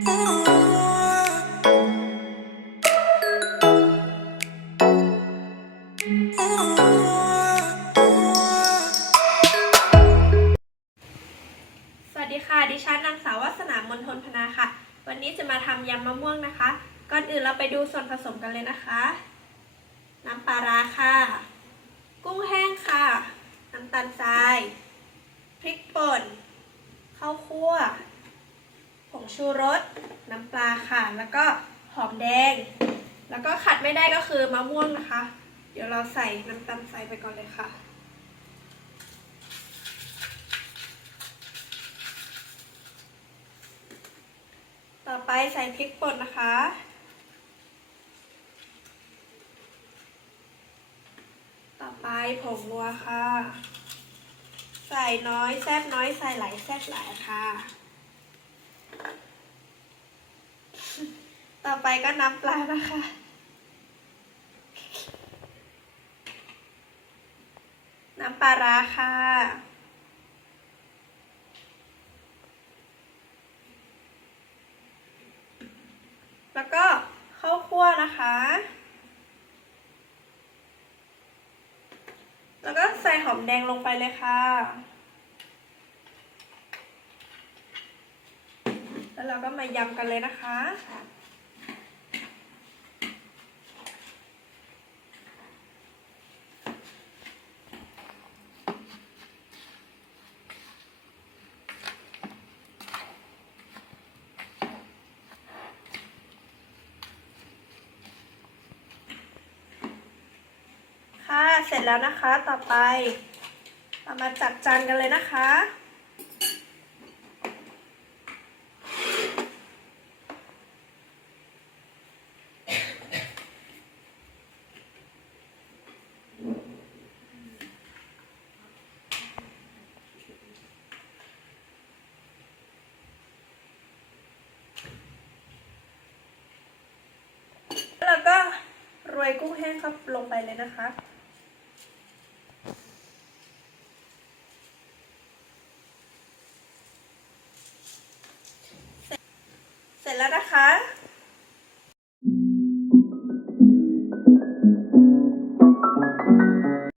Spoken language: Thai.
สวัสดีค่ะ ดิฉันนางสาววัสนามนทนพนาค่ะ วันนี้จะมาทำยำมะม่วงนะคะ ก่อนอื่นเราไปดูส่วนผสมกันเลยนะคะ น้ำปลาร้าค่ะ กุ้งแห้งค่ะ น้ำตาลทราย พริกป่น ข้าวคั่ว ชูรส น้ำปลาค่ะ แล้วก็หอมแดง แล้วก็ขัดไม่ได้ก็คือมะม่วงนะคะ เดี๋ยวเราใส่น้ำตาลทรายไปก่อนเลยค่ะต่อไปใส่พริกป่นนะคะ ต่อไปผงนัวค่ะ ใส่น้อยแซ่บน้อยใส่หลายแซ่บหลายค่ะ ต่อไปก็น้ำปลานะคะ น้ำปลาร้าค่ะแล้วก็ข้าวคั่วนะคะ แล้วก็ใส่หอมแดงลงไปเลยค่ะ แล้วเราก็มายำกันเลยนะคะ ค่ะ เสร็จแล้วนะคะ ต่อไป เรามาจัดจานกันเลยนะคะ แล้วก็โรยกุ้งแห้งครับลงไปเลยนะคะ สร็จแล้วนะคะ